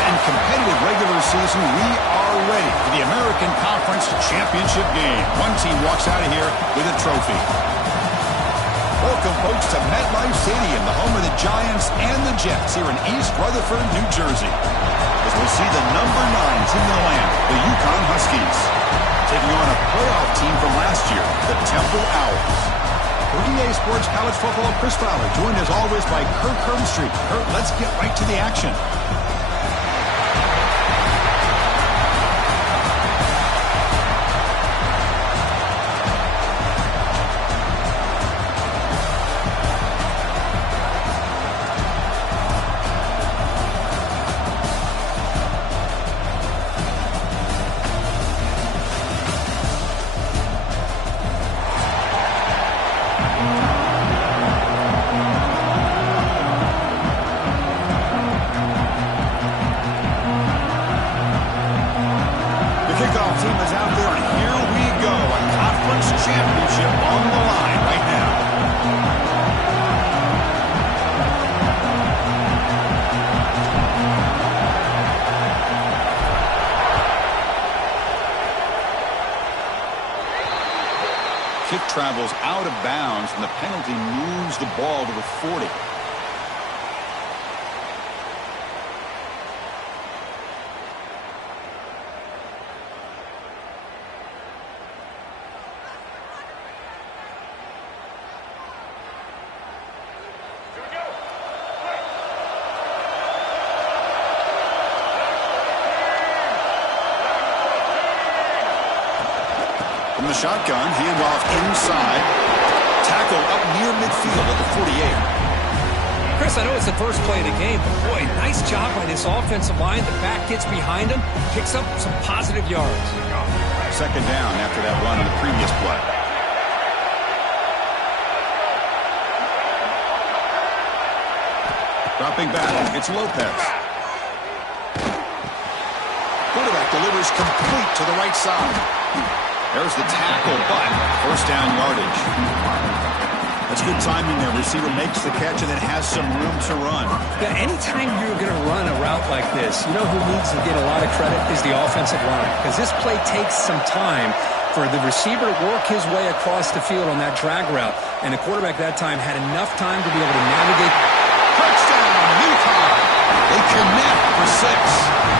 and competitive regular season, we are ready for the American Conference Championship game. One team walks out of here with a trophy. Welcome, folks, to MetLife Stadium, the home of the Giants and the Jets here in East Rutherford, New Jersey. As we'll see the number 9 team in the land, the UConn Huskies, taking on a playoff team from last year, the Temple Owls. For EA Sports College Football, Chris Fowler, joined as always by Kurt Herbstreit. Kurt, let's get right to the action. Kick travels out of bounds, and the penalty moves the ball to the 40. From the shotgun, handoff inside. Tackle up near midfield at the 48. Chris, I know it's the first play of the game, but boy, nice job by this offensive line. The back gets behind him, picks up some positive yards. Second down after that run on the previous play. Dropping back, it's Lopez. Quarterback delivers complete to the right side. There's the tackle, but first down yardage. That's good timing there. Receiver makes the catch and then has some room to run. Yeah, anytime you're going to run a route like this, you know who needs to get a lot of credit is the offensive line. Because this play takes some time for the receiver to work his way across the field on that drag route. And the quarterback that time had enough time to be able to navigate. Touchdown, UConn! They connect for 6.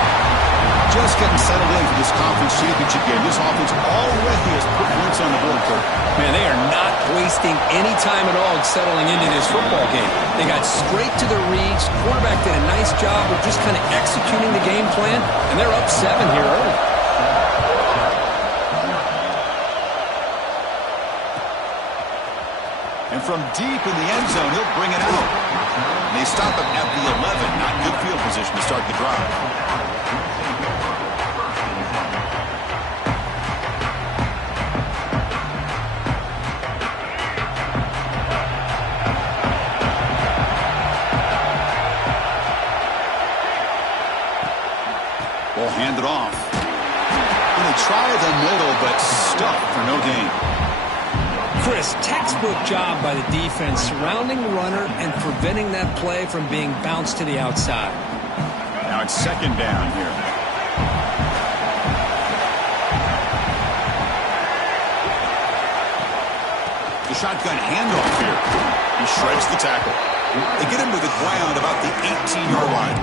Just getting settled in for this conference championship game. This offense already has put points on the board, Kurt. Man, they are not wasting any time at all settling into this football game. They got straight to their reads. Quarterback did a nice job of just kind of executing the game plan, and they're up 7 here early. And from deep in the end zone, he'll bring it out. And they stop him at the 11. Not good field position to start the drive. Hand it off. Going to try the middle, but stuck for no gain. Chris, textbook job by the defense surrounding the runner and preventing that play from being bounced to the outside. Now it's second down here. The shotgun handoff here. He shreds the tackle. They get him to the ground about the 18-yard line.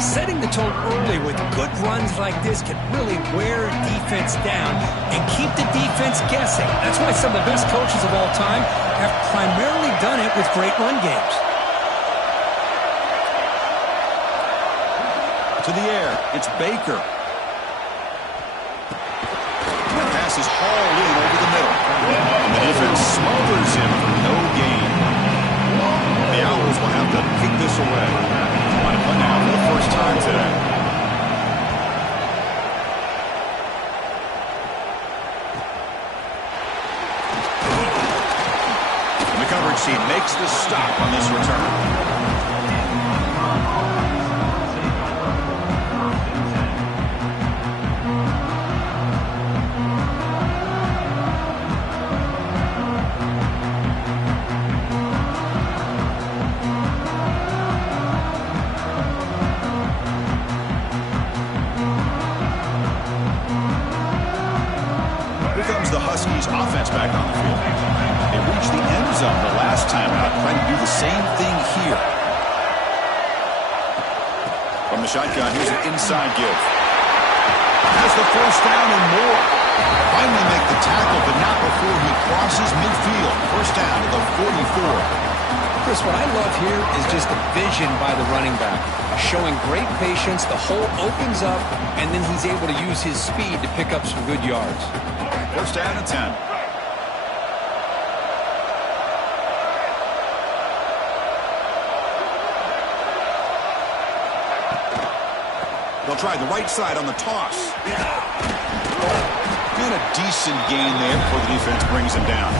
Setting the tone early with good runs like this can really wear a defense down and keep the defense guessing. That's why some of the best coaches of all time have primarily done it with great run games. To the air, it's Baker. The pass is hauled in over the middle. And the defense smothers him for no gain. The Owls will have to kick this away. On a punt now for the first time today. And the coverage team makes the stop on this return. same thing here. From the shotgun, here's an inside give. Has the first down and more. Finally make the tackle, but not before he crosses midfield. First down to the 44. Chris, what I love here is just the vision by the running back. Showing great patience, the hole opens up, and then he's able to use his speed to pick up some good yards. First down and 10. They'll try the right side on the toss. And a decent gain there before the defense brings him down.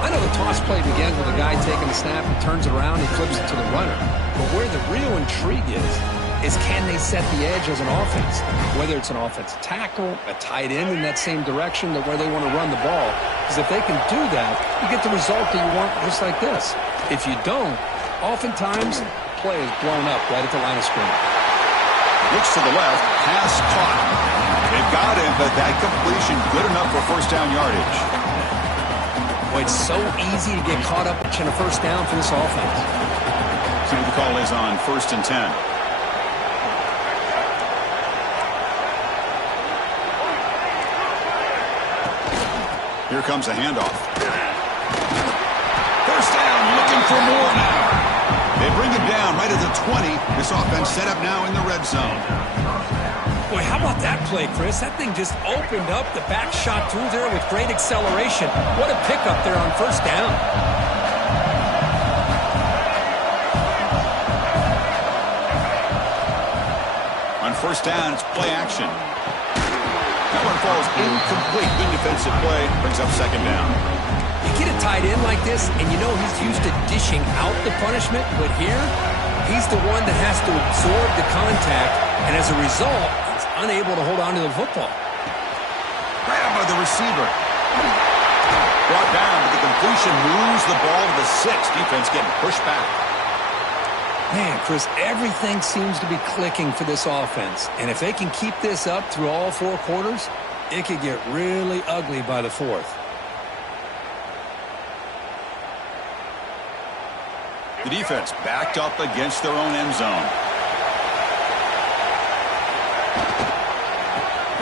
I know the toss play begins with a guy taking the snap and turns it around and flips it to the runner. But where the real intrigue is can they set the edge as an offense? Whether it's an offensive tackle, a tight end in that same direction, where they want to run the ball. Because if they can do that, you get the result that you want just like this. If you don't, oftentimes, play is blown up right at the line of scrimmage. Looks to the left, pass caught. They've got him, but that completion good enough for first down yardage. Boy, it's so easy to get caught up in a first down for this offense. See what the call is on first and 10. Here comes a handoff. First down, looking for more now. They bring him down right at the 20. This offense set up now in the red zone. Boy, how about that play, Chris? That thing just opened up the back shot through there with great acceleration. What a pickup there on first down. On first down, it's play action. That one falls incomplete. Good defensive play. Brings up second down. You get a tight end like this, and you know he's used to dishing out the punishment, but here, he's the one that has to absorb the contact, and as a result, he's unable to hold on to the football. Grab by the receiver. Brought down, but the completion moves the ball to the 6. Defense getting pushed back. Man, Chris, everything seems to be clicking for this offense, and if they can keep this up through all 4 quarters, it could get really ugly by the 4th. The defense backed up against their own end zone.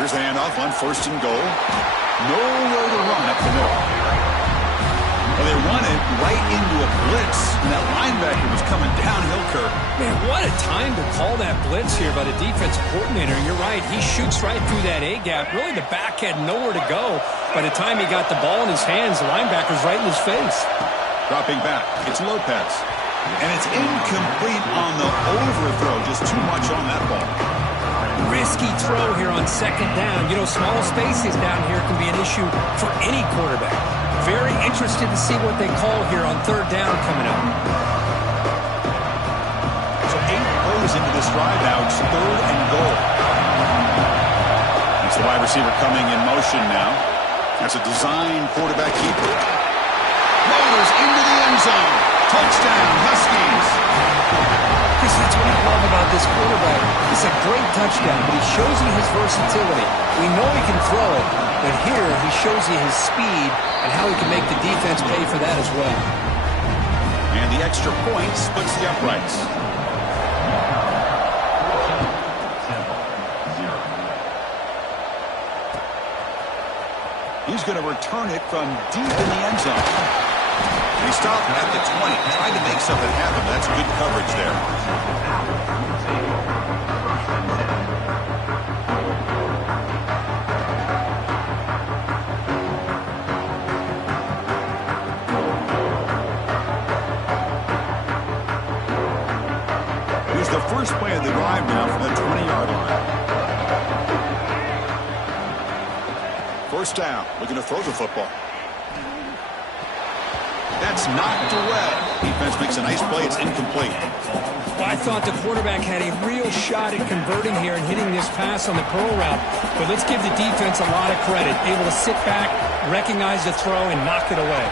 Here's the handoff on first and goal. Nowhere to run up the middle. Well, they run it right into a blitz, and that linebacker was coming downhill, Kirk. Man, what a time to call that blitz here by the defensive coordinator. You're right, he shoots right through that A-gap. Really, the back had nowhere to go. By the time he got the ball in his hands, the linebacker's right in his face. Dropping back, it's Lopez. And it's incomplete on the overthrow. Just too much on that ball. Risky throw here on second down. You know, small spaces down here can be an issue for any quarterback. Very interested to see what they call here on third down coming up. So 8 plays into this drive now. It's third and goal. It's the wide receiver coming in motion now. That's a design quarterback keeper. Motors into the end zone. Touchdown, Huskies. Chris, that's what I love about this quarterback. It's a great touchdown, but he shows you his versatility. We know he can throw it, but here he shows you his speed and how he can make the defense pay for that as well. And the extra point splits the uprights. He's going to return it from deep in the end zone. He stopped at the 20, trying to make something happen. That's good coverage there. Here's the first play of the drive now from the 20-yard line. First down, looking to throw the football. That's knocked away. Defense makes a nice play. It's incomplete. Well, I thought the quarterback had a real shot at converting here and hitting this pass on the curl route. But let's give the defense a lot of credit. Able to sit back, recognize the throw, and knock it away.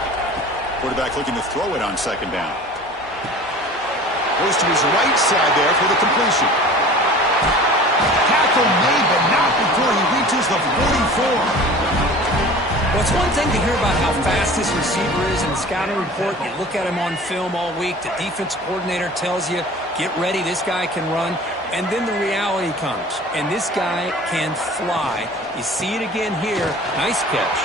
Quarterback looking to throw it on second down. Goes to his right side there for the completion. Tackle made, but not before he reaches the 44. Well, it's one thing to hear about how fast this receiver is in the scouting report. You look at him on film all week. The defense coordinator tells you, get ready, this guy can run. And then the reality comes, and this guy can fly. You see it again here. Nice catch.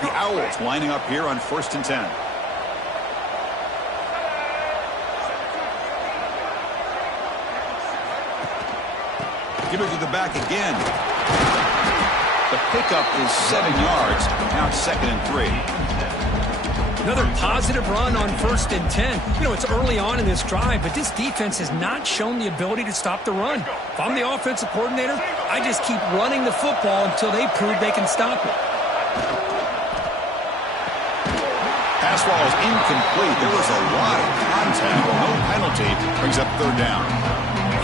The Owls lining up here on 1st and 10. Give it to the back again. The pickup is 7 yards. Now it's 2nd and 3. Another positive run on 1st and 10. You know, it's early on in this drive, but this defense has not shown the ability to stop the run. If I'm the offensive coordinator, I just keep running the football until they prove they can stop it. Pass ball is incomplete. There was a lot of contact. No penalty. Brings up 3rd down.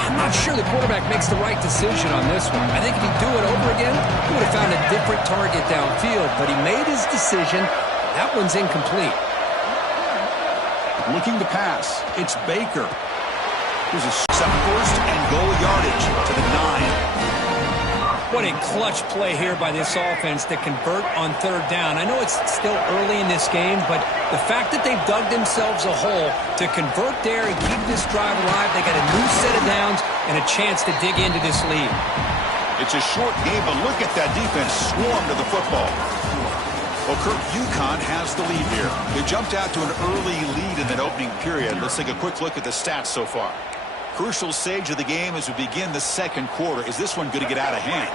I'm not sure the quarterback makes the right decision on this one. I think if he'd do it over again, he would have found a different target downfield, but he made his decision. That one's incomplete. Looking to pass. It's Baker. Here's some 1st and goal yardage to the 9. What a clutch play here by this offense to convert on 3rd down. I know it's still early in this game, but the fact that they've dug themselves a hole to convert there and keep this drive alive, they got a new set of downs and a chance to dig into this lead. It's a short game, but look at that defense swarm to the football. Well, Kirk, UConn has the lead here. They jumped out to an early lead in that opening period. Let's take a quick look at the stats so far. Crucial stage of the game as we begin the 2nd quarter. Is this one going to get out of hand?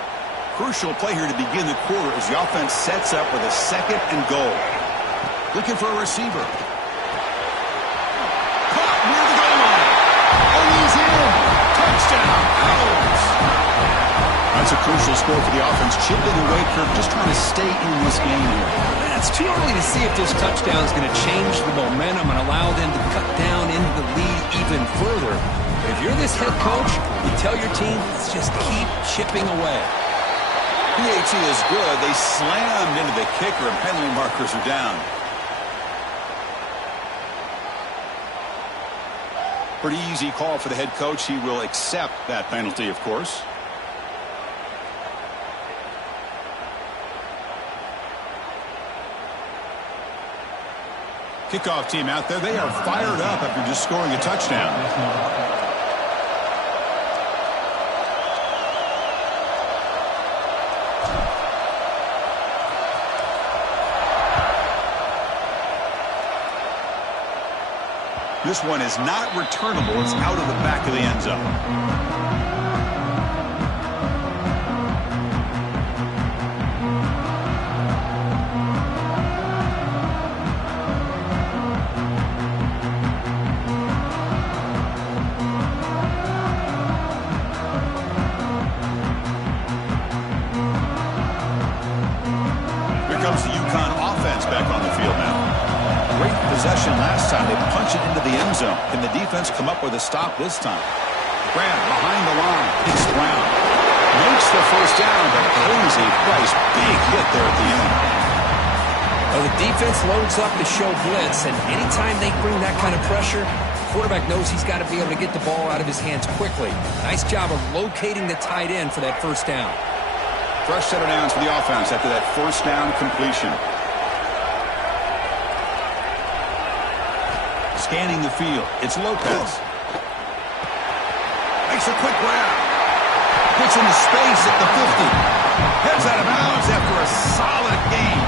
Crucial play here to begin the quarter as the offense sets up with a 2nd and goal. Looking for a receiver. Caught near the goal line. And he's in. Touchdown, Owls. That's a crucial score for the offense. Chipping away, Kirk, just trying to stay in this game here. It's too early to see if this touchdown is going to change the momentum and allow them to cut down into the lead even further. But if you're this head coach, you tell your team, let's just keep chipping away. PAT is good. They slammed into the kicker, and penalty markers are down. Pretty easy call for the head coach. He will accept that penalty, of course. Kickoff team out there. They are fired up after just scoring a touchdown. This one is not returnable. It's out of the back of the end zone. Here comes the UConn offense back on the field now. Great possession last time. They punch it into the end zone. Can the defense come up with a stop this time? Grant behind the line. It's Brown. Makes the 1st down, but pays a price. Big hit there at the end. Well, the defense loads up to show blitz, and anytime they bring that kind of pressure, the quarterback knows he's got to be able to get the ball out of his hands quickly. Nice job of locating the tight end for that 1st down. Fresh set of downs for the offense after that 1st down completion. Scanning the field. It's Lopez. Makes a quick grab. Gets into space at the 50. Heads out of bounds after a solid gain.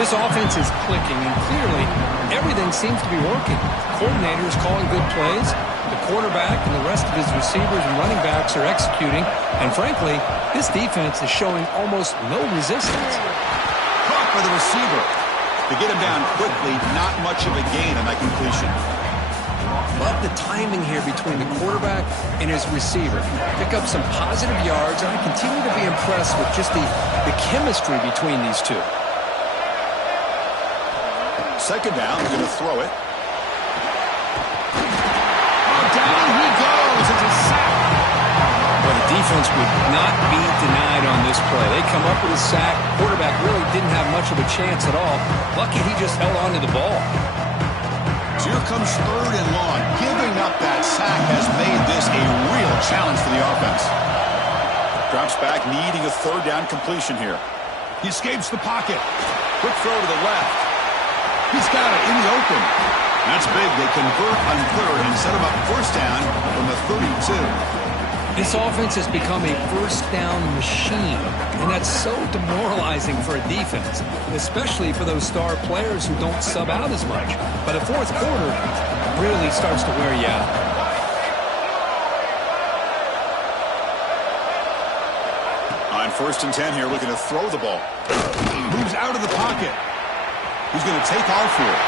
This offense is clicking, and clearly everything seems to be working. The coordinator is calling good plays. The quarterback and the rest of his receivers and running backs are executing. And frankly, this defense is showing almost no resistance. Caught by the receiver. To get him down quickly, not much of a gain on that completion. Love the timing here between the quarterback and his receiver. Pick up some positive yards, and I continue to be impressed with just the chemistry between these two. 2nd down, he's going to throw it. Oh, down he goes. It's a sack. Well, the defense would not be denied on this play. They come up with a sack. Quarterback really didn't have much of a chance at all. Lucky he just held on to the ball. So here comes 3rd and long. Giving up that sack has made this a real challenge for the offense. Drops back, needing a 3rd down completion here. He escapes the pocket. Quick throw to the left. He's got it in the open. That's big. They convert on 3rd and set him up 1st down from the 32. This offense has become a 1st down machine, and that's so demoralizing for a defense, especially for those star players who don't sub out as much. But the 4th quarter really starts to wear you out. On 1st and 10 here, looking to throw the ball. Moves out of the pocket. He's going to take off here.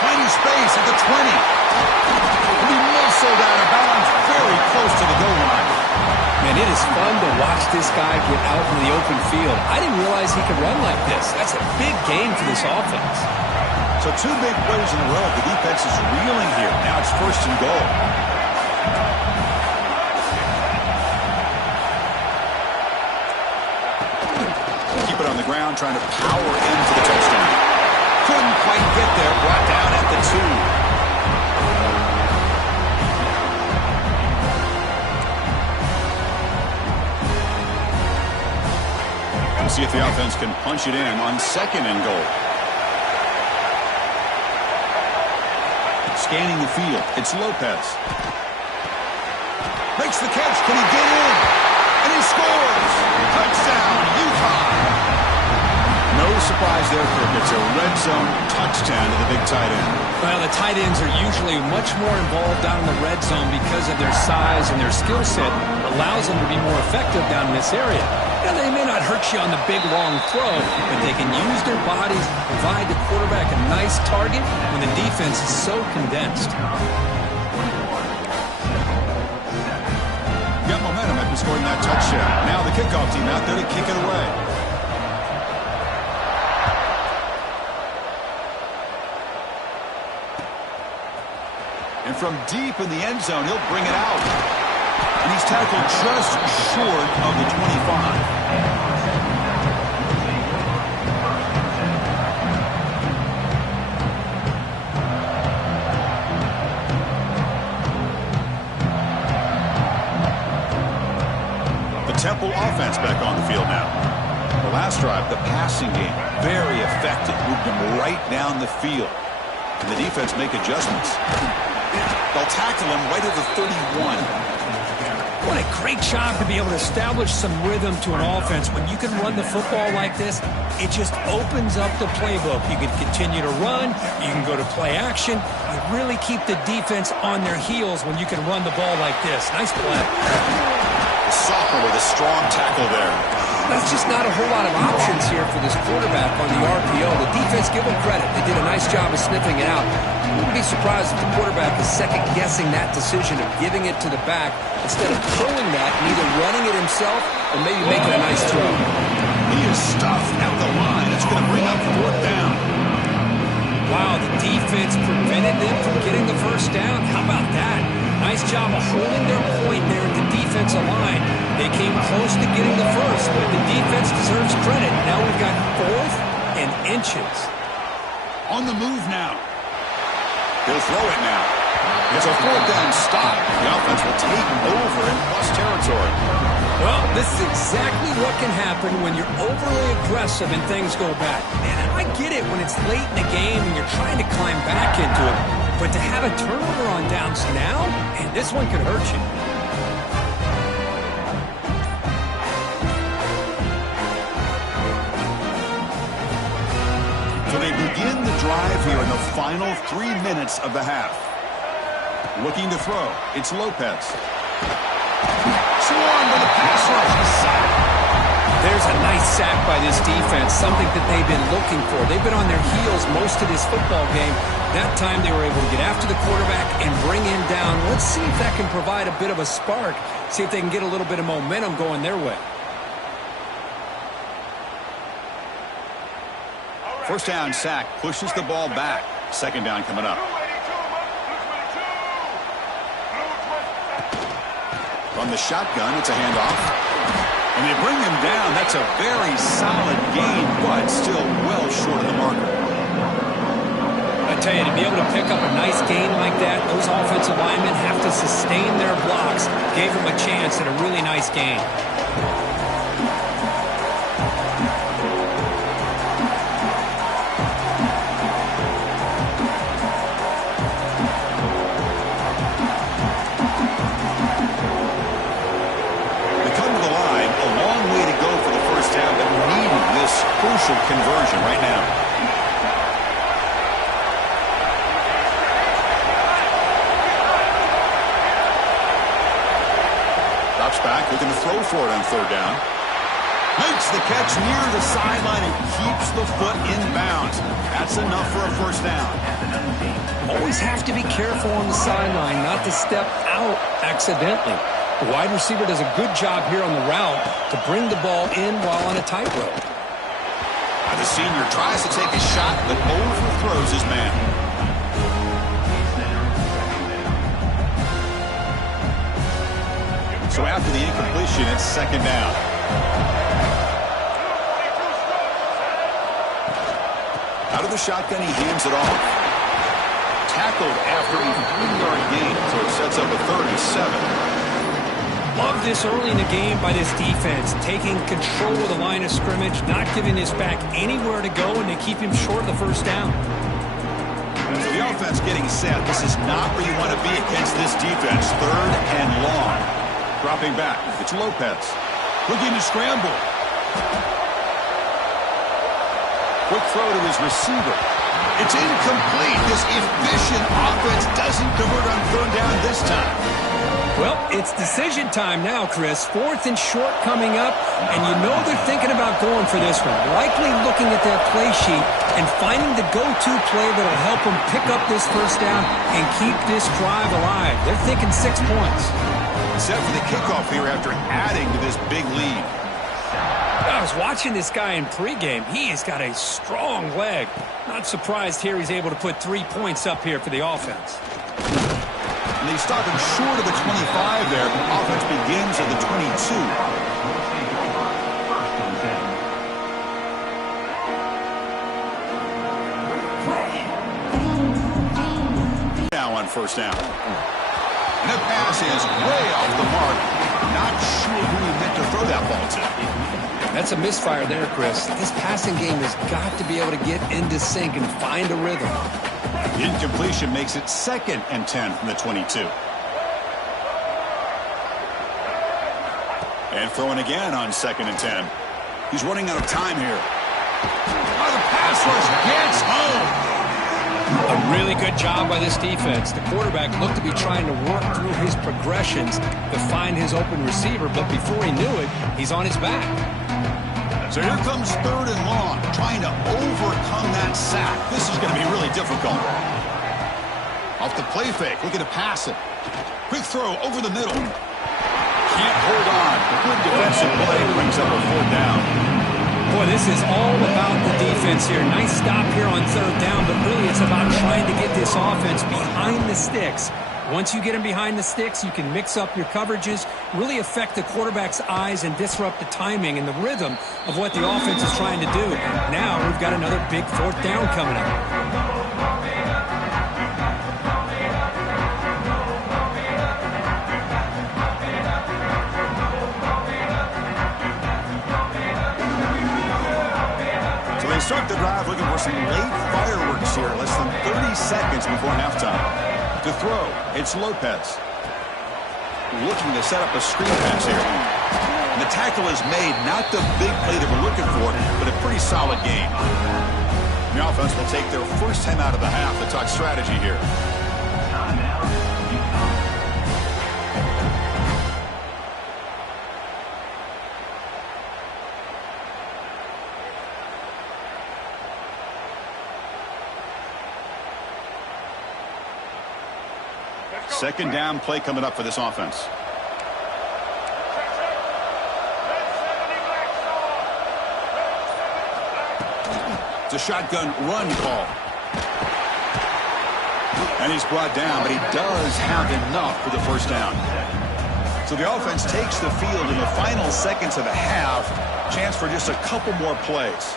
Finding space at the 20. He muscled out of bounds very close to the goal line. Man, it is fun to watch this guy get out in the open field. I didn't realize he could run like this. That's a big game for this offense. So 2 big plays in a row. The defense is reeling here. Now it's 1st and goal. Keep it on the ground, trying to power in for the touchdown. Couldn't quite get there. Brought down at the 2. See if the offense can punch it in on 2nd and goal. Scanning the field. It's Lopez. Makes the catch. Can he get in? And he scores! Touchdown, UConn! No surprise there, Kirk. It's a red zone touchdown to the big tight end. Well, the tight ends are usually much more involved down in the red zone because of their size and their skill set allows them to be more effective down in this area. Now, they may not hurt you on the big, long throw, but they can use their bodies to provide the quarterback a nice target when the defense is so condensed. Got momentum after scoring that touchdown. Now the kickoff team out there to kick it away. And from deep in the end zone, he'll bring it out. And he's tackled just short of the 25. The Temple offense back on the field now. The last drive, the passing game, very effective. Moved him right down the field. And the defense make adjustments. They'll tackle him right at the 31. What a great job to be able to establish some rhythm to an offense. When you can run the football like this, it just opens up the playbook. You can continue to run. You can go to play action. You really keep the defense on their heels when you can run the ball like this. Nice play. Soccer with a strong tackle there. That's just not a whole lot of options here for this quarterback on the RPO. The defense, give them credit. They did a nice job of sniffing it out. I wouldn't be surprised if the quarterback is second-guessing that decision of giving it to the back instead of throwing that and either running it himself or maybe making a nice throw. He is stuffed at the line. It's going to bring up 4th down. Wow, the defense prevented them from getting the 1st down. How about that? Nice job of holding their point there at the defensive line. They came close to getting the 1st, but the defense deserves credit. Now we've got 4th and inches. On the move now. He'll throw it now. It's a 4th down stop. The offense will take over in plus territory. Well, this is exactly what can happen when you're overly aggressive and things go bad. And I get it when it's late in the game and you're trying to climb back into it. But to have a turnover on downs now, and this one could hurt you. So they begin the drive here in the final 3 minutes of the half. Looking to throw. It's Lopez. Swarmed by the pass rush. There's a nice sack by this defense, something that they've been looking for. They've been on their heels most of this football game. That time they were able to get after the quarterback and bring him down. Let's see if that can provide a bit of a spark. See if they can get a little bit of momentum going their way. 1st down sack pushes the ball back. 2nd down coming up. From the shotgun, it's a handoff. And they bring him down. That's a very solid gain, but still well short of the marker. A tell you, to be able to pick up a nice gain like that, those offensive linemen have to sustain their blocks. Gave him a chance at a really nice gain. Crucial conversion right now. Drops back, looking to throw for it on third down. Makes the catch near the sideline and keeps the foot in bounds. That's enough for a first down. Always have to be careful on the sideline not to step out accidentally. The wide receiver does a good job here on the route to bring the ball in while on a tightrope. The senior tries to take a shot, but overthrows his man. So after the incompletion, it's second down. Out of the shotgun, he hands it off. Tackled after a 3-yard gain, so it sets up a 3rd and 7. Love this early in the game by this defense, taking control of the line of scrimmage, not giving this back anywhere to go, and they keep him short of the first down. So the offense getting set. This is not where you want to be against this defense. 3rd and long. Dropping back. It's Lopez. Looking to scramble. Quick throw to his receiver. It's incomplete. This efficient offense doesn't convert on 3rd down this time. Well, it's decision time now, Chris. 4th and short coming up, and you know they're thinking about going for this one. Likely looking at that play sheet and finding the go-to play that will help them pick up this first down and keep this drive alive. They're thinking 6 points. Set for the kickoff here after adding to this big lead. I was watching this guy in pregame. He has got a strong leg. Not surprised here he's able to put 3 points up here for the offense. And they stop him short of the 25 there. Offense begins at the 22. Now on first down. And the pass is way off the mark. Not sure who he meant to throw that ball to. That's a misfire there, Chris. This passing game has got to be able to get into sync and find a rhythm. Incompletion makes it 2nd and 10 from the 22. And throwing again on 2nd and 10. He's running out of time here. Oh, the pass rush gets home. A really good job by this defense. The quarterback looked to be trying to work through his progressions to find his open receiver, but before he knew it, he's on his back. So here comes 3rd and long, trying to overcome that sack. This is going to be really difficult. Off the play fake, looking to pass it. Quick throw over the middle. Can't hold on. Good defensive play brings up a 4th down. Boy, this is all about the defense here. Nice stop here on 3rd down, but really it's about trying to get this offense behind the sticks. Once you get him behind the sticks, you can mix up your coverages, really affect the quarterback's eyes and disrupt the timing and the rhythm of what the offense is trying to do. Now we've got another big 4th down coming up. Start the drive looking for some late fireworks here. Less than 30 seconds before halftime. To throw, it's Lopez. Looking to set up a screen pass here. And the tackle is made. Not the big play that we're looking for, but a pretty solid game. The offense will take their first time out of the half to talk strategy here. Second down play coming up for this offense. It's a shotgun run call. And he's brought down, but he does have enough for the first down. So the offense takes the field in the final seconds of the half. Chance for just a couple more plays.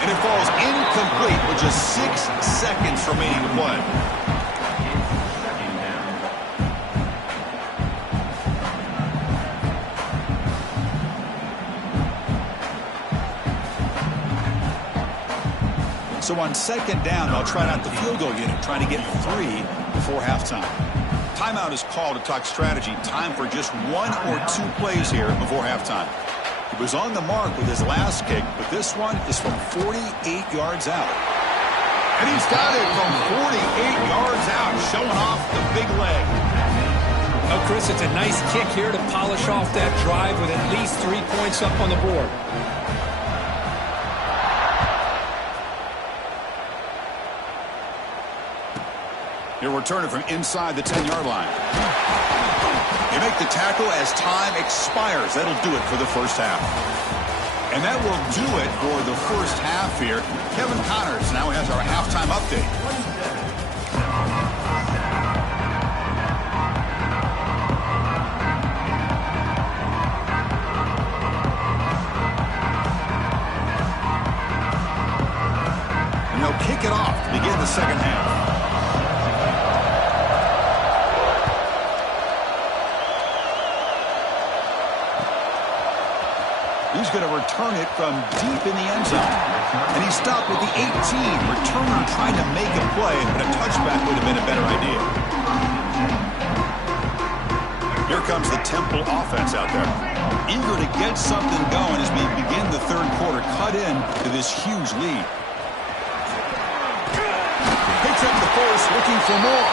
And it falls incomplete with just 6 seconds remaining to play. So on second down, they'll try out the field goal unit, trying to get 3 before halftime. Timeout is called to talk strategy. Time for just 1 or 2 plays here before halftime. He was on the mark with his last kick, but this one is from 48 yards out. And he's got it from 48 yards out, showing off the big leg. Oh, Chris, it's a nice kick here to polish off that drive with at least 3 points up on the board. He'll return it from inside the 10-yard line. You make the tackle as time expires. That'll do it for the first half. And that will do it for the first half here. Kevin Connors now has our halftime update. And they'll kick it off to begin the second half. He's going to return it from deep in the end zone. And he stopped with the 18. Returner trying to make a play, but a touchback would have been a better idea. Here comes the Temple offense out there. Eager to get something going as we begin the third quarter. Cut in to this huge lead. Picks up the force, looking for more.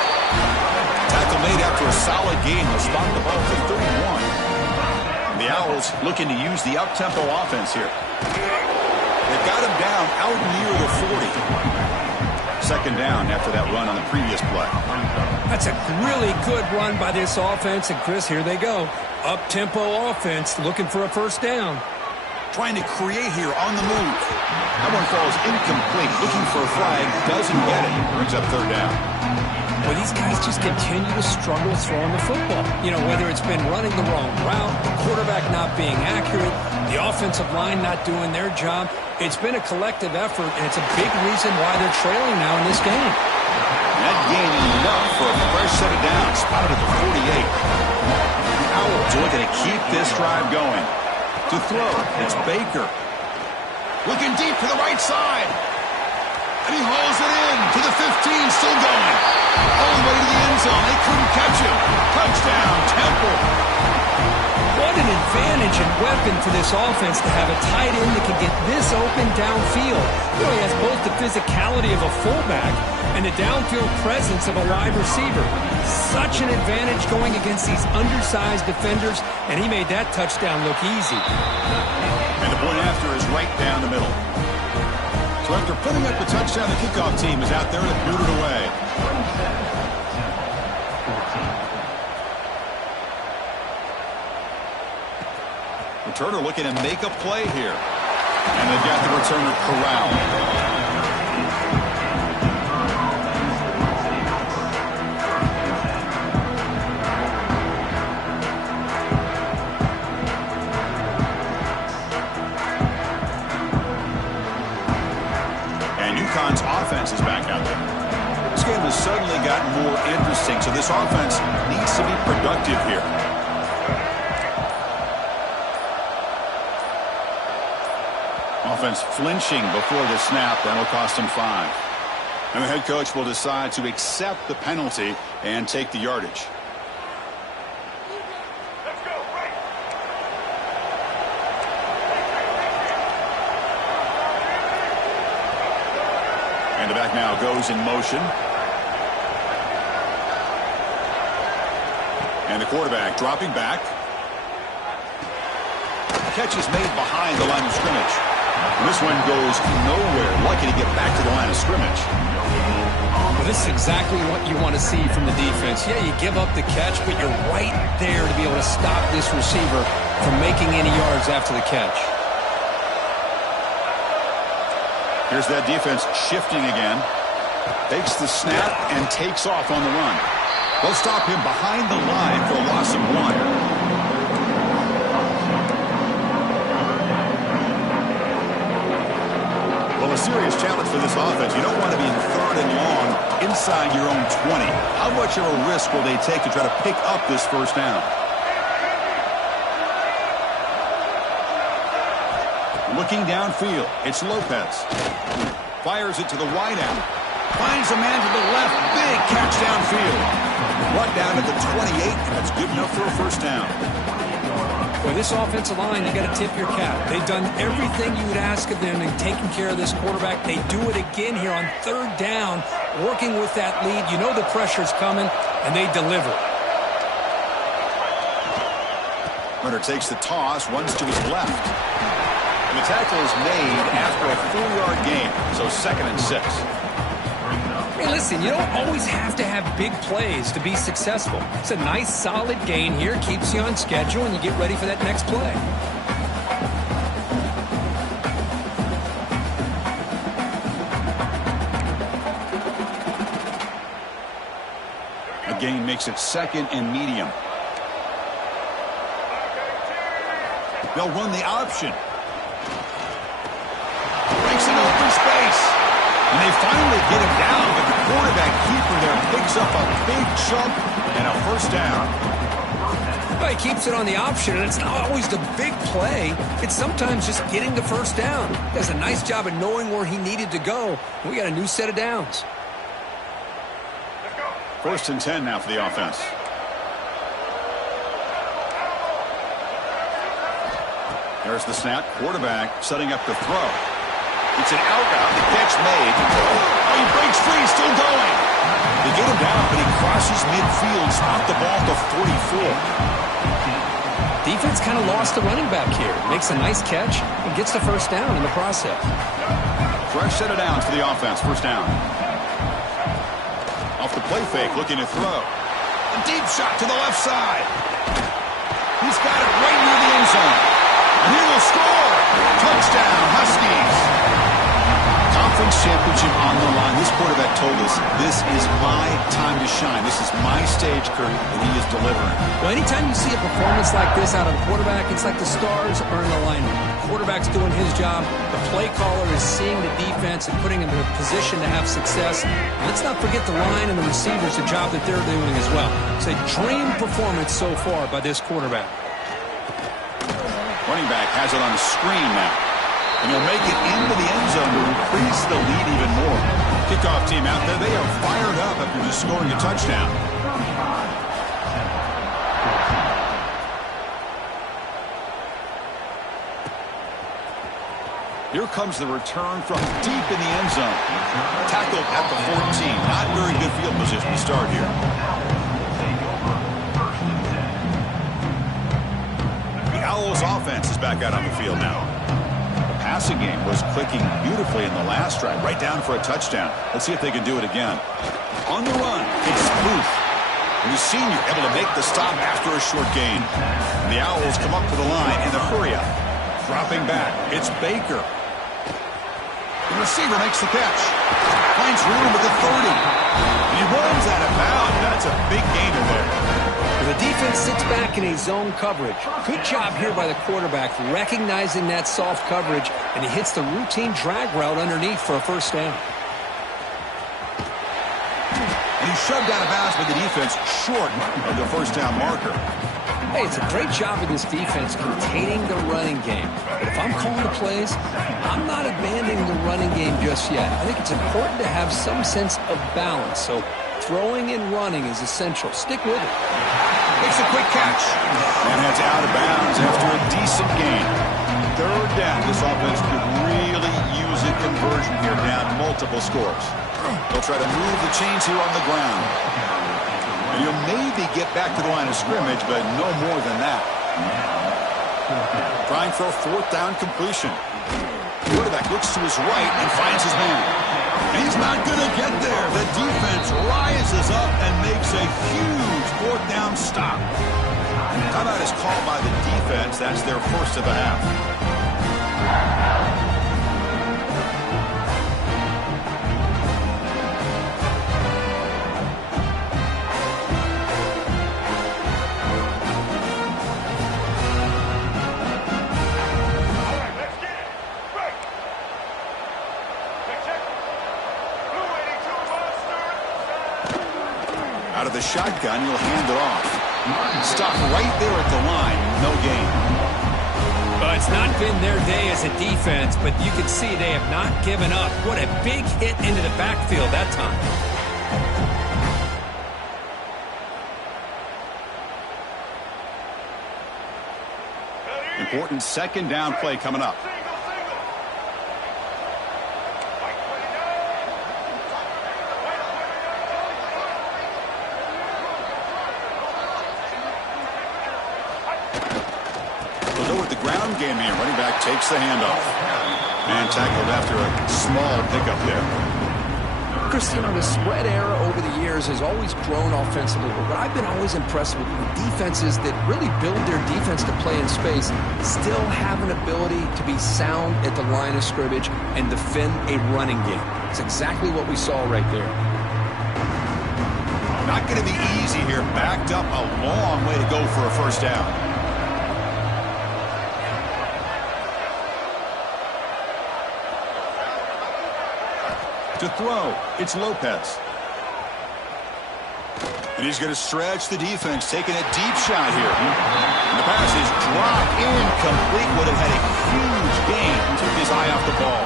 Tackle made after a solid game. They'll spot the ball for 31. The Owls looking to use the up-tempo offense here. They've got him down out near the 40. Second down after that run on the previous play. That's a really good run by this offense. And, Chris, here they go. Up-tempo offense looking for a first down. Trying to create here on the move. That one falls incomplete. Looking for a flag. Doesn't get it. Brings up third down. Well, these guys just continue to struggle throwing the football. You know, whether it's been running the wrong route, the quarterback not being accurate, the offensive line not doing their job. It's been a collective effort, and it's a big reason why they're trailing now in this game. That gain enough for a fresh set of downs. Spotted at the 48. The Owls are looking to keep this drive going. To throw, it's Baker. Looking deep to the right side. And he hauls it in to the 15, still going. All the way to the end zone. They couldn't catch him. Touchdown, Temple. What an advantage and weapon for this offense to have a tight end that can get this open downfield. You know, he has both the physicality of a fullback and the downfield presence of a wide receiver. Such an advantage going against these undersized defenders, and he made that touchdown look easy. And the point after is right down the middle. So after putting up the touchdown, the kickoff team is out there to boot it away. Returner looking to make a play here. And they've got the returner corralled. UConn's offense is back out there. This game has suddenly gotten more interesting, so this offense needs to be productive here. Offense flinching before the snap. That'll cost him 5. And the head coach will decide to accept the penalty and take the yardage. And the back now goes in motion. And the quarterback dropping back. Catch is made behind the line of scrimmage. And this one goes nowhere. Lucky to get back to the line of scrimmage. Well, this is exactly what you want to see from the defense. Yeah, you give up the catch, but you're right there to be able to stop this receiver from making any yards after the catch. Here's that defense shifting again. Takes the snap and takes off on the run. They'll stop him behind the line for a loss of 1. A serious challenge for this offense. You don't want to be in third and long inside your own 20. How much of a risk will they take to try to pick up this first down? Looking downfield, it's Lopez. Fires it to the wideout. Finds a man to the left. Big catch downfield. Brought down at the 28, and that's good enough for a first down. Well, this offensive line, you got to tip your cap. They've done everything you would ask of them in taking care of this quarterback. They do it again here on third down, working with that lead. You know the pressure's coming, and they deliver. Runner takes the toss, runs to his left. And the tackle is made after a 4-yard gain, so 2nd and 6. Hey, listen, you don't always have to have big plays to be successful. It's a nice, solid gain here, keeps you on schedule, and you get ready for that next play. A gain makes it 2nd and medium. They'll run the option. Breaks into open space. And they finally get him down, but the quarterback keeper there picks up a big chunk and a first down. Well, he keeps it on the option, and it's not always the big play. It's sometimes just getting the first down. He does a nice job of knowing where he needed to go. We got a new set of downs. 1st and 10 now for the offense. There's the snap. Quarterback setting up the throw. It's an out route. The catch made. Oh, he breaks free. Still going. They get him down, but he crosses midfield. Spot the ball to 44. Defense kind of lost the running back here. Makes a nice catch and gets the first down in the process. Fresh set of downs for the offense. First down. Off the play fake, looking to throw. A deep shot to the left side. He's got it right near the end zone. And he will score. Touchdown, Huskies. Conference championship on the line. This quarterback told us, this is my time to shine. This is my stage, Kurt, and he is delivering. Well, anytime you see a performance like this out of a quarterback, it's like the stars are in alignment. The quarterback's doing his job. The play caller is seeing the defense and putting him in a position to have success. Let's not forget the line and the receivers, the job that they're doing as well. It's a dream performance so far by this quarterback. Running back has it on the screen now. And he'll make it into the end zone to increase the lead even more. Kickoff team out there, they are fired up after just scoring a touchdown. Here comes the return from deep in the end zone. Tackled at the 14. Not very good field position to start here. The Owls offense is back out on the field now. Passing game was clicking beautifully in the last drive, right down for a touchdown. Let's see if they can do it again. On the run, it's Booth. And the senior able to make the stop after a short gain. And the Owls come up to the line in the hurry-up. Dropping back, it's Baker. The receiver makes the catch. Finds room at the 30. And he runs out of bounds. That's a big gainer there. The defense sits back in a zone coverage. Good job here by the quarterback recognizing that soft coverage, and he hits the routine drag route underneath for a first down. And he's shoved out of bounds by the defense short of the first down marker. Hey, it's a great job of this defense containing the running game. But if I'm calling the plays, I'm not abandoning the running game just yet. I think it's important to have some sense of balance. So throwing and running is essential. Stick with it. Makes a quick catch. And heads out of bounds after a decent gain. Third down. This offense could really use a conversion here, down multiple scores. They'll try to move the chains here on the ground. And you'll maybe get back to the line of scrimmage, but no more than that. Trying for a 4th down completion. The quarterback looks to his right and finds his man. And he's not going to get there. The defense rises up and makes a huge 4th down stop. Timeout is called by the defense. That's their first of the half. out of the shotgun. He'll hand it off. Stop right there at the line. No gain. Well, it's not been their day as a defense, but you can see they have not given up. What a big hit into the backfield that time. Important second down play coming up. They'll go with the ground game here. Running back takes the handoff. And tackled after a small pickup there. Chris, you know, the spread era over the years has always grown offensively, but what I've been always impressed with defenses that really build their defense to play in space still have an ability to be sound at the line of scrimmage and defend a running game. It's exactly what we saw right there. Not going to be easy here. Backed up a long way to go for a first down. To throw, it's Lopez. And he's going to stretch the defense, taking a deep shot here. And the pass is dropped incomplete. Would have had a huge gain. Took his eye off the ball.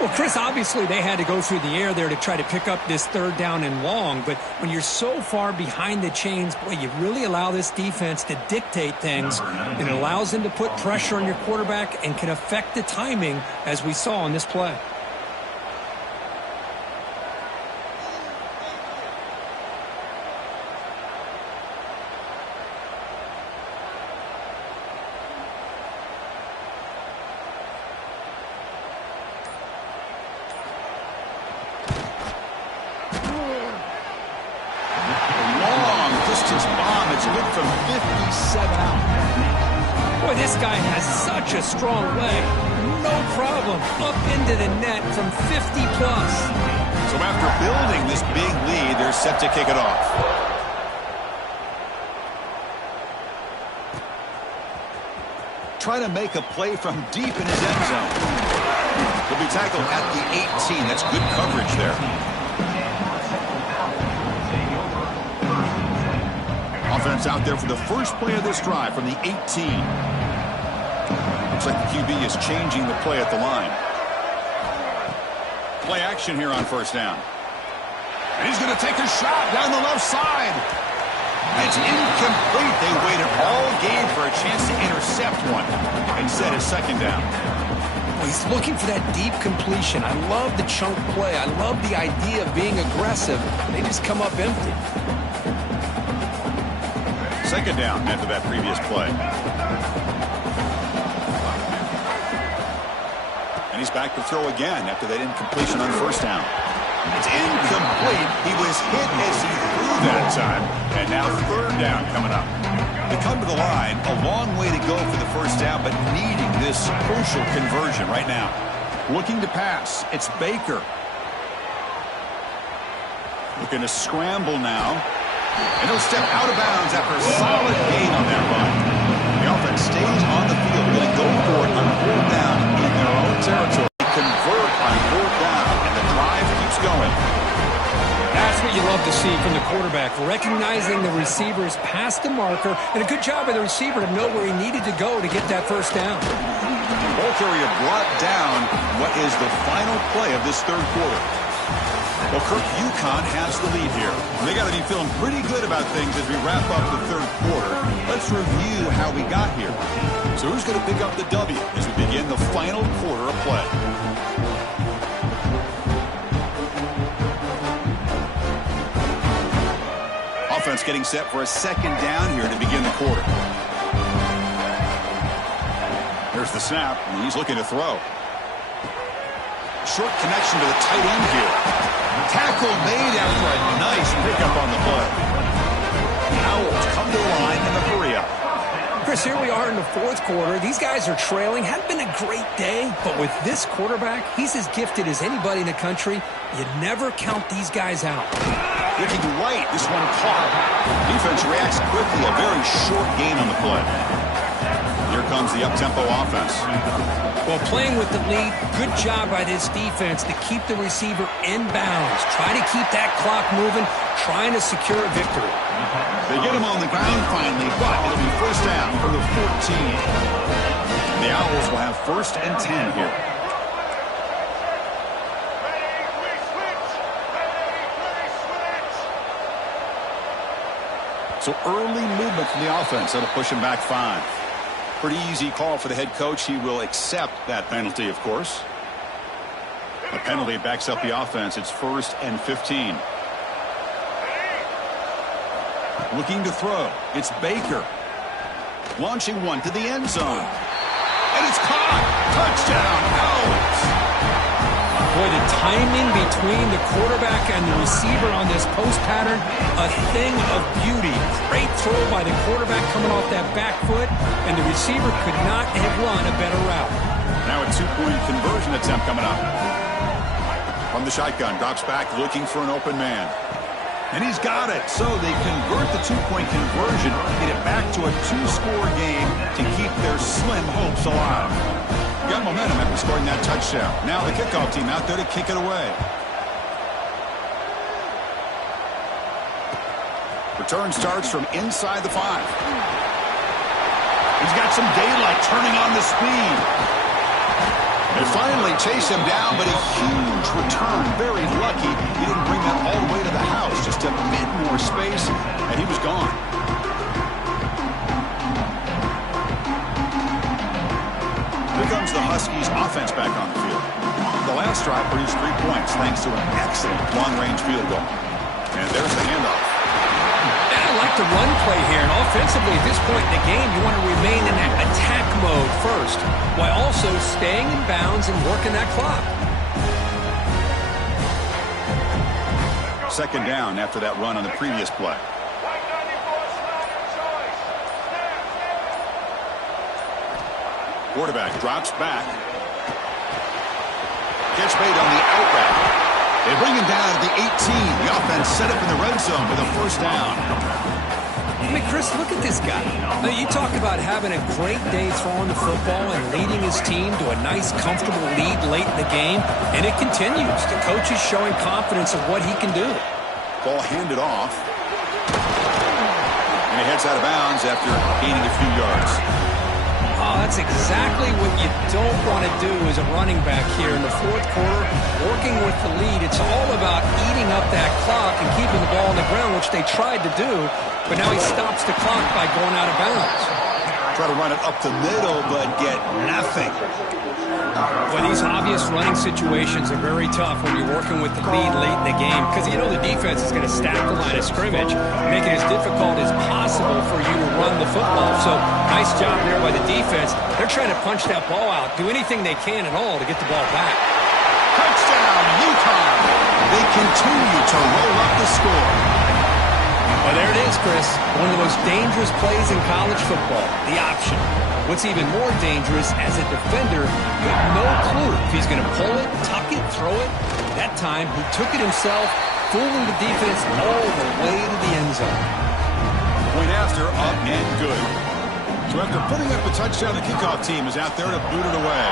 Well, Chris, obviously they had to go through the air there to try to pick up this third down and long. But when you're so far behind the chains, boy, you really allow this defense to dictate things. And it allows them to put pressure on your quarterback and can affect the timing, as we saw in this play. This guy has such a strong leg. No problem. Up into the net from 50+. So after building this big lead, they're set to kick it off. Try to make a play from deep in his end zone. He'll be tackled at the 18. That's good coverage there. Offense out there for the first play of this drive from the 18. Looks like the QB is changing the play at the line. Play action here on first down. And he's going to take a shot down the left side. It's incomplete. They waited all game for a chance to intercept one. Instead, a second down. Well, he's looking for that deep completion. I love the chunk play. I love the idea of being aggressive. They just come up empty. Second down after that previous play. And he's back to throw again after that incompletion on first down. It's incomplete. He was hit as he threw that time. And now third down coming up. They come to the line, a long way to go for the first down, but needing this crucial conversion right now. Looking to pass. It's Baker. Looking to scramble now. And he'll step out of bounds after a solid gain on that run. The offense stays on the field. Going to go for it on fourth down in their own territory. Convert on fourth down, and the drive keeps going. That's what you love to see from the quarterback, recognizing the receiver's past the marker, and a good job by the receiver to know where he needed to go to get that first down. Ball carrier brought down what is the final play of this third quarter. Well, Kirk, UConn has the lead here. They got to be feeling pretty good about things as we wrap up the third quarter. Let's review how we got here. So who's going to pick up the W as we begin the final quarter of play? Offense getting set for a second down here to begin the quarter. There's the snap, and he's looking to throw. Short connection to the tight end here. Tackle made after a nice pickup on the play. Owls come to the line in the hurry up. Chris, here we are in the fourth quarter. These guys are trailing. Hadn't been a great day, but with this quarterback, he's as gifted as anybody in the country. You never count these guys out. Looking right, this one caught. Defense reacts quickly. A very short gain on the play. Here comes the up-tempo offense. Well, playing with the lead, good job by this defense to keep the receiver in bounds. Try to keep that clock moving, trying to secure a victory. They get him on the ground finally, but it'll be first down for the 14. The Owls will have 1st and 10 here. So early movement from the offense. That'll push him back 5. Pretty easy call for the head coach. He will accept that penalty, of course. A penalty backs up the offense. It's 1st and 15. Looking to throw. It's Baker. Launching one to the end zone. And it's caught. Touchdown, Owls. Boy, the timing between the quarterback and the receiver on this post pattern, a thing of beauty. Great throw by the quarterback coming off that back foot, and the receiver could not have run a better route. Now a 2-point conversion attempt coming up. From the shotgun, drops back looking for an open man. And he's got it. So they convert the 2-point conversion, get it back to a 2-score game to keep their slim hopes alive. Got momentum after scoring that touchdown. Now the kickoff team out there to kick it away. Return starts from inside the 5. He's got some daylight turning on the speed. They finally chase him down, but a huge return. Very lucky he didn't bring that all the way to the house. Just a bit more space, and he was gone. Here comes the Huskies offense back on the field. The last drive produced 3 points thanks to an excellent long-range field goal. And there's the handoff. And I like the run play here. And offensively, at this point in the game, you want to remain in that attack mode first, while also staying in bounds and working that clock. 2nd down after that run on the previous play. Quarterback drops back. Gets made on the out route. They bring him down at the 18. The offense set up in the red zone with a 1st down. I mean, Chris, look at this guy. Now, you talk about having a great day throwing the football and leading his team to a nice, comfortable lead late in the game, and it continues. The coach is showing confidence of what he can do. Ball handed off. And he heads out of bounds after gaining a few yards. Oh, that's exactly what you don't want to do as a running back here in the 4th quarter. Working with the lead, it's all about eating up that clock and keeping the ball on the ground, which they tried to do, but now he stops the clock by going out of bounds. Try to run it up the middle, but get nothing. Well, these obvious running situations are very tough when you're working with the lead late in the game because you know the defense is going to stack the line of scrimmage, make it as difficult as possible for you to run the football. So, nice job there by the defense. They're trying to punch that ball out, do anything they can at all to get the ball back. Touchdown, UConn! They continue to roll up the score. Well, there it is, Chris. One of the most dangerous plays in college football, the option. What's even more dangerous, as a defender, you have no clue if he's going to pull it, tuck it, throw it. That time, he took it himself, fooling the defense all the way to the end zone. Point after, up and good. So after putting up a touchdown, the kickoff team is out there to boot it away.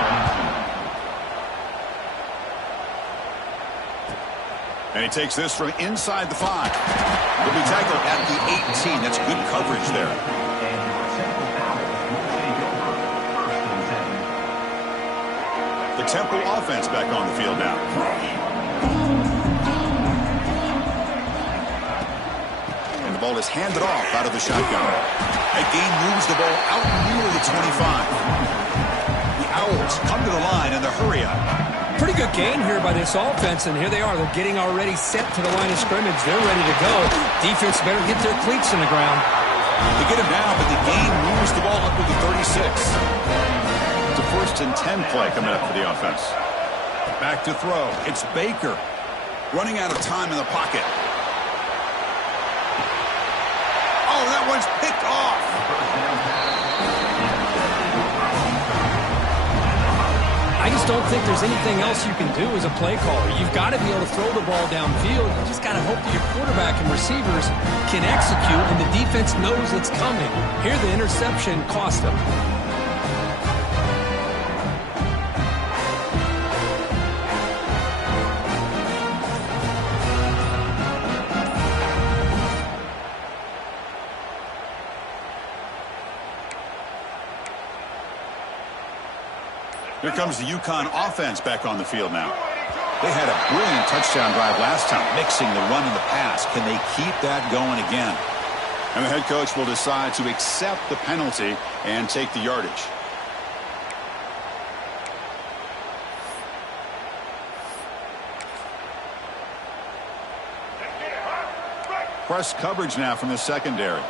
And he takes this from inside the 5. He'll be tackled at the 18. That's good coverage there. The Temple offense back on the field now. And the ball is handed off out of the shotgun. Again moves the ball out near the 25. The Owls come to the line in the hurry up. Pretty good gain here by this offense, and here they are. They're getting already set to the line of scrimmage. They're ready to go. Defense better get their cleats in the ground. They get him down, but the game moves the ball up to the 36. It's a 1st and 10 play coming up for the offense. Back to throw. It's Baker running out of time in the pocket. Oh, that one's picked off. I just don't think there's anything else you can do as a play caller. You've got to be able to throw the ball downfield. You just got to hope that your quarterback and receivers can execute, and the defense knows it's coming. Here, the interception cost them. Here comes the UConn offense back on the field now. They had a brilliant touchdown drive last time, mixing the run and the pass. Can they keep that going again? And the head coach will decide to accept the penalty and take the yardage. Press coverage now from the secondary.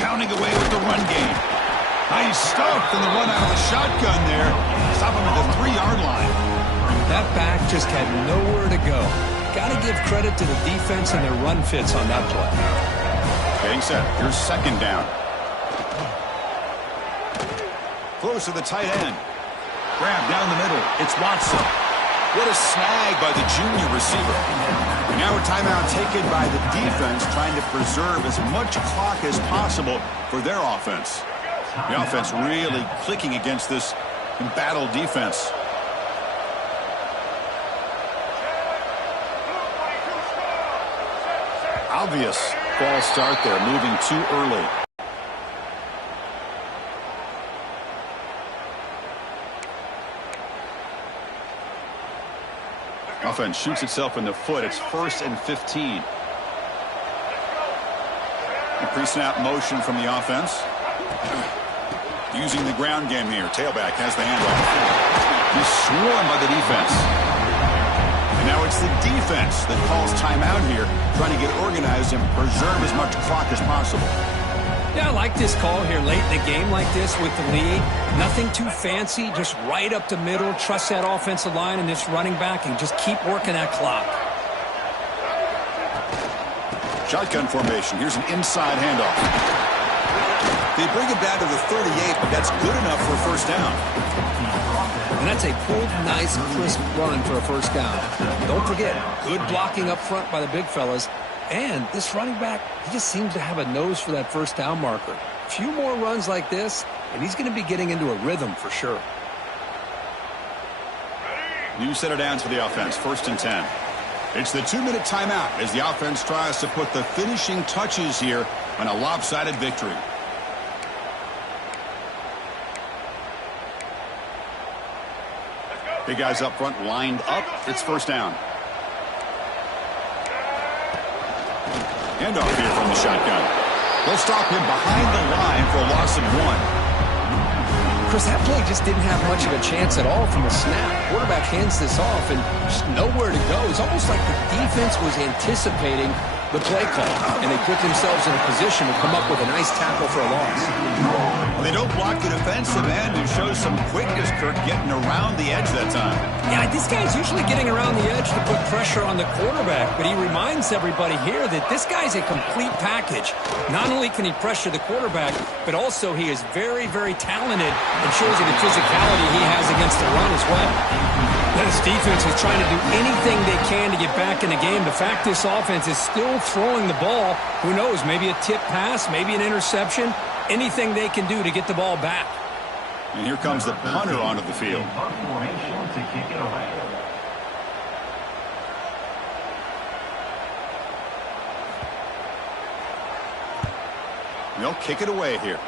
Pounding away with the run game. Nice stuff in the run out of the shotgun there. Stop him at the 3-yard line. That back just had nowhere to go. Got to give credit to the defense and their run fits on that play. Getting set. Here's second down. Close to the tight end. Grab down the middle. It's Watson. What a snag by the junior receiver. And now a timeout taken by the defense, trying to preserve as much clock as possible for their offense. The offense really clicking against this embattled defense. Obvious false start there, moving too early. Offense shoots itself in the foot. It's 1st and 15. The pre-snap motion from the offense. Using the ground game here. Tailback has the handoff. He's swarmed by the defense. And now it's the defense that calls timeout here, trying to get organized and preserve as much clock as possible. Yeah, I like this call here late in the game like this with the lead. Nothing too fancy, just right up the middle. Trust that offensive line and this running back and just keep working that clock. Shotgun formation. Here's an inside handoff. They bring it down to the 38, but that's good enough for a first down. And that's a pulled, nice, crisp run for a first down. Don't forget, good blocking up front by the big fellas. And this running back, he just seems to have a nose for that first down marker. A few more runs like this, and he's going to be getting into a rhythm for sure. New set of downs for the offense, 1st and 10. It's the 2-minute timeout as the offense tries to put the finishing touches here on a lopsided victory. Big guys up front lined up. It's first down. Handoff here from the shotgun. They'll stop him behind the line for a loss of 1. Chris, that play just didn't have much of a chance at all from the snap. Quarterback hands this off and just nowhere to go. It's almost like the defense was anticipating the play call, and they put themselves in a position to come up with a nice tackle for a loss. Well, they don't block the defensive end, who shows some quickness, Kirk, getting around the edge that time. Yeah, this guy's usually getting around the edge to put pressure on the quarterback, but he reminds everybody here that this guy's a complete package. Not only can he pressure the quarterback, but also he is very, very talented and shows you the physicality he has against the run as well. This defense is trying to do anything they can to get back in the game. The fact this offense is still throwing the ball, who knows, maybe a tip pass, maybe an interception, anything they can do to get the ball back. And here comes the punter onto the field. They'll kick it away here.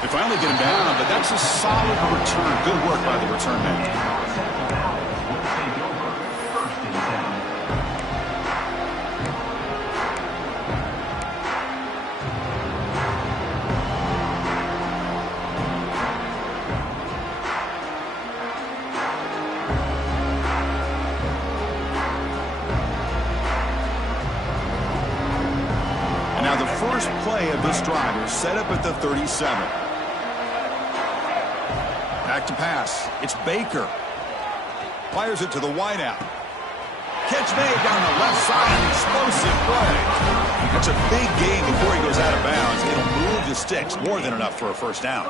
They finally get him down, but that's a solid return. Good work by the return man. Now the first play of this drive is set up at the 37. Back to pass. It's Baker. Fires it to the wideout. Catch made down the left side. Explosive play. That's a big gain before he goes out of bounds. It'll move the sticks. More than enough for a first down.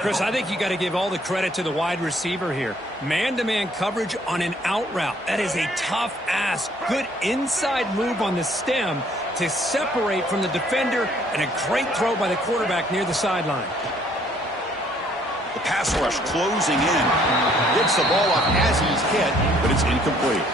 Chris, I think you got to give all the credit to the wide receiver here. Man-to-man coverage on an out route. That is a tough ask. Good inside move on the stem to separate from the defender, and a great throw by the quarterback near the sideline. The pass rush closing in. Gets the ball up as he's hit, but it's incomplete.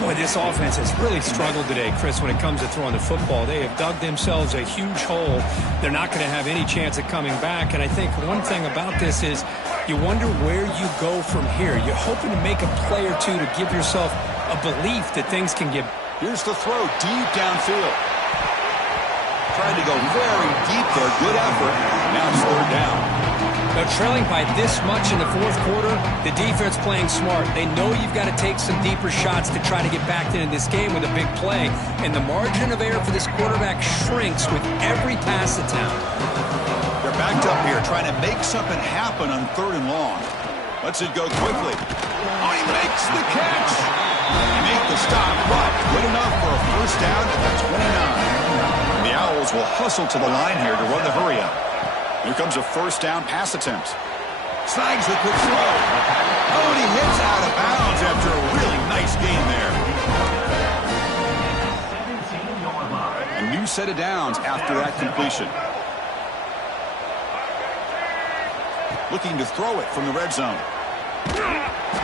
Boy, this offense has really struggled today, Chris, when it comes to throwing the football. They have dug themselves a huge hole. They're not going to have any chance of coming back. And I think one thing about this is you wonder where you go from here. You're hoping to make a play or two to give yourself a belief that things can get. Here's the throw deep downfield. Trying to go very deep there. Good effort. Now it's third down. Now, trailing by this much in the fourth quarter, the defense playing smart. They know you've got to take some deeper shots to try to get back into this game with a big play. And the margin of error for this quarterback shrinks with every pass attempt. They're backed up here trying to make something happen on third and long. Lets it go quickly. Oh, he makes the catch. He made the stop, but good enough for a first down at the 29. The Owls will hustle to the line here to run the hurry up. Here comes a first down pass attempt. Snags the quick throw. Oh, and he hits out of bounds after a really nice gain there. A new set of downs after that completion. Looking to throw it from the red zone.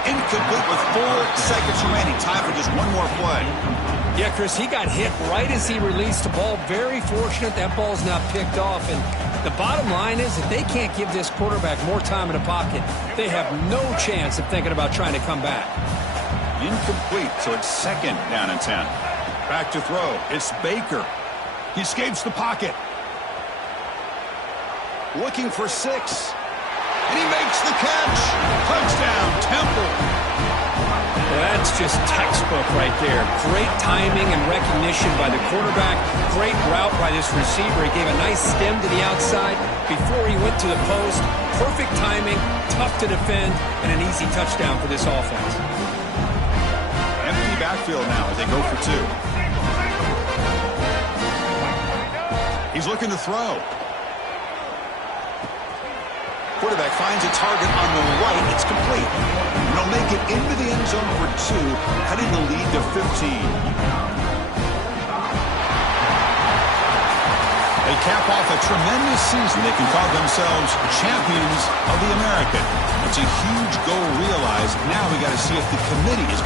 Incomplete with 4 seconds remaining. Time for just one more play. Yeah, Chris, he got hit right as he released the ball. Very fortunate that ball's not picked off. And the bottom line is that they can't give this quarterback more time in the pocket. They have no chance of thinking about trying to come back. Incomplete, so it's second down and 10. Back to throw. It's Baker. He escapes the pocket. Looking for 6. And he makes the catch. Touchdown, Temple. Well, that's just textbook right there. Great timing and recognition by the quarterback. Great route by this receiver. He gave a nice stem to the outside before he went to the post. Perfect timing, tough to defend, and an easy touchdown for this offense. Empty backfield now as they go for 2. He's looking to throw. Quarterback finds a target on the right. It's complete. And he'll make it into the end zone for 2, cutting the lead to 15. They cap off a tremendous season. They can call themselves champions of the American. It's a huge goal realized. Now we got to see if the committee is going to